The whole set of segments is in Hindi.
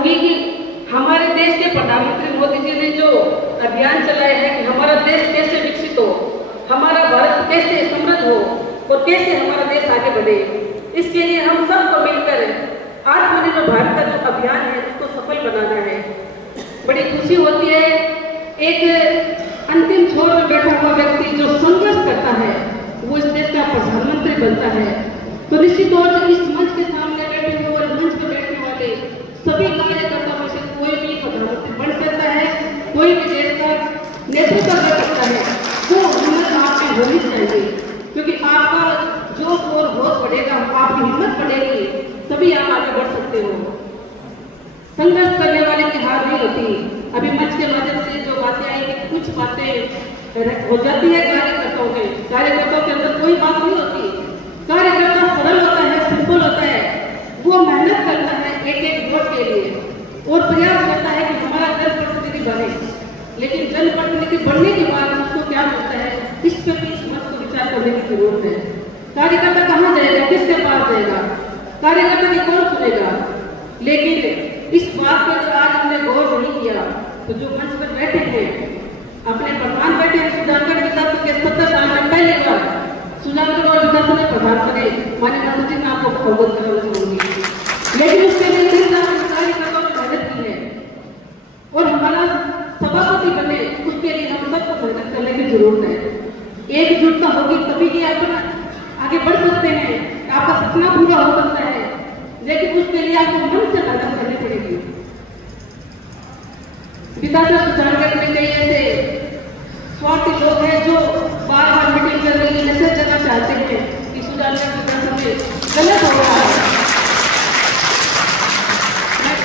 चाहूंगी कि हमारे देश के प्रधानमंत्री मोदी जी ने जो अभियान चलाया है कि हमारा देश कैसे विकसित हो, हमारा भारत कैसे समृद्ध हो और कैसे हमारा देश आगे बढ़े, इसके लिए हम सबको मिलकर आत्मनिर्भर भारत का जो अभियान है उसको सफल बनाना है। बड़ी खुशी होती है एक अंतिम छोर में बैठा हुआ व्यक्ति जो संघर्ष करता है वो इस देश का प्रधानमंत्री बनता है। तो निश्चित तौर से इस मंच के सामने बैठे हुए और मंच पर बैठने वाले सभी कार्यकर्ताओं में से कोई भी प्रधानमंत्री बन सकता है, कोई भी देश का नेतृत्व कर सकता है। वो हिम्मत आप में होनी चाहिए, क्योंकि आपका जोश और होश बढ़ेगा, आपकी हिम्मत बढ़ेगी, तभी आप आगे बढ़ सकते हो। संघर्ष करने वाले की हार नहीं होती। अभी मंच के माध्यम से जो बातें आई कि कुछ बातें हो जाती है कार्यकर्ताओं के अंदर कोई बात नहीं होती। कार्यकर्ता सरल होता है, सिंपल होता है, वो मेहनत करता है एक एक वोट के लिए और प्रयास करता है कि हमारा जनप्रतिनिधि बने। लेकिन जनप्रतिनिधि बनने के बाद उसको क्या मिलता है, इस पर भी इस मत को विचार करने की जरूरत है। कार्यकर्ता कहाँ जाएगा, किसके पास जाएगा, कार्यकर्ता की कौन सुनेगा। लेकिन इस बात पर अगर आज हमने गौर नहीं किया तो जो मंच पर बैठे हैं, अपने प्रधान बैठे हैं सुजानगढ़ विकास के 70 साल में पहली बार सुजानगढ़ और विकास में प्रधान बने, माननीय मंत्री जी मैं आपको बहुत करना चाहूंगी। लेकिन उसके लिए कार्यकर्ताओं ने मेहनत की है और हमारा सभापति बने उसके लिए हम सबको मेहनत करने की जरूरत है। एकजुटता होगी तभी कि आप आगे बढ़ सकते हैं, आपका सपना पूरा हो सकता है, लेकिन उसके लिए आपको मन से मेहनत करनी पड़ेगी। विकास सुजानगढ़ में कई ऐसे स्वार्थी लोग हैं जो बार बार मीटिंग करने के लिए मैसेज देना चाहते हैं कि सुजानगढ़ विकास में गलत हो रहा है।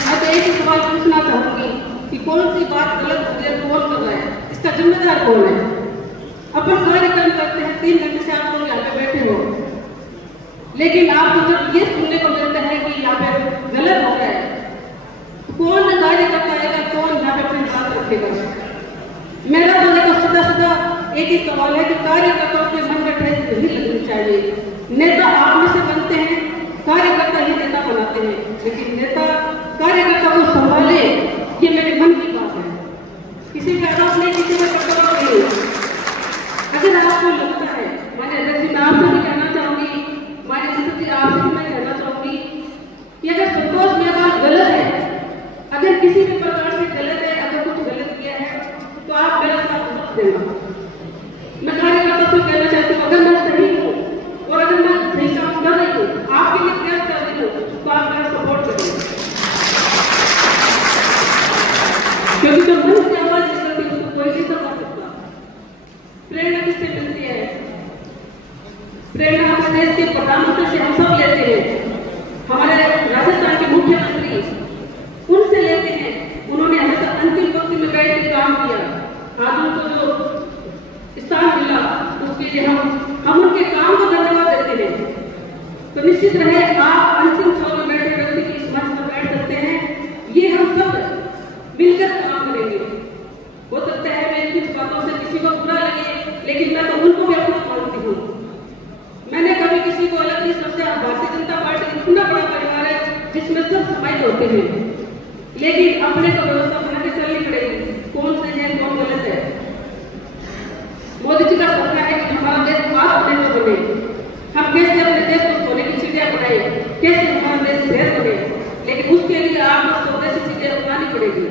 मैं तो एक ही सवाल पूछना चाहूंगी कि कौन सी बात गलत हो रही है, कौन कर रहा है, इसका जिम्मेदार कौन है। अपन कार्यक्रम करते हैं, 3 घंटे से आप लोग यहाँ पे बैठे हो, लेकिन आपको जब ये सुनने को मिलता है कि यहाँ पे गलत हो रहा है, कौन कार्यकर्ता आएगा, कौन यहाँ पे अपनी बात रखेगा। मेरा तो देखो सीधा एक ही सवाल है कि कार्यकर्ताओं के मन में ठेस नहीं लगनी चाहिए। नेता आप में से बनते हैं, कार्यकर्ता ही नेता बनाते हैं, लेकिन नेता कार्यकर्ता को संभाले, ये मेरे मन की बात है। किसी का आरोप नहीं, किसी का कटौती नहीं। अगर आपको लगता है, माननीय अध्यक्ष जी मैं आपसे भी कहना चाहूंगी, माननीय सचिव जी आपसे भी मैं कहना चाहूंगी कि अगर संतोष मेरा गलत है, अगर किसी भी प्रकार से गलत है, अगर कुछ गलत किया है तो आप मेरा साथ मत देना। मैं कार्यकर्ता से कहना चाहती हूँ अगर मैं सही हूँ और अगर मैं सही काम कर रही हूँ, आपके लिए प्रयास कर रही हूँ, तो आप मेरा सपोर्ट करें, क्योंकि जो मन से आवाज निकलती है उसको कोई नहीं समझ सकता। प्रेरणा किससे मिलती है? प्रेरणा हमारे देश के प्रधानमंत्री से हम सब लेते हैं, हमारे राजस्थान के मुख्यमंत्री उनसे लेते हैं। उन्होंने हमेशा अंतिम पंक्ति में बैठ के काम किया, आज उनको जो स्थान मिला उसके लिए हम उनके काम को धन्यवाद देते हैं। तो निश्चित रहे आप अंतिम छोर में बैठे व्यक्ति की इस मंच पर बैठ सकते हैं, ये हम सब मिलकर काम करेंगे। हो सकता है मैं कुछ बातों से किसी को बुरा लगे, लेकिन मैं तो उनको भी अपना मानती हूँ। मैंने कभी किसी को अलग नहीं समझा। भारतीय जनता पार्टी इतना बड़ा परिवार है जिसमें सब समाहित होते हैं, लेकिन अपने को व्यवस्था बना के चलनी पड़ेगी, कौन सही है कौन गलत है। मोदी जी का सपना है कि हमारा देश आत्मनिर्भर बने, हम कैसे अपने देश को सोने की चिड़िया बनाए, कैसे हमारा देश शहर बने, लेकिन उसके लिए आपको स्वदेशी चीजें अपनानी पड़ेगी।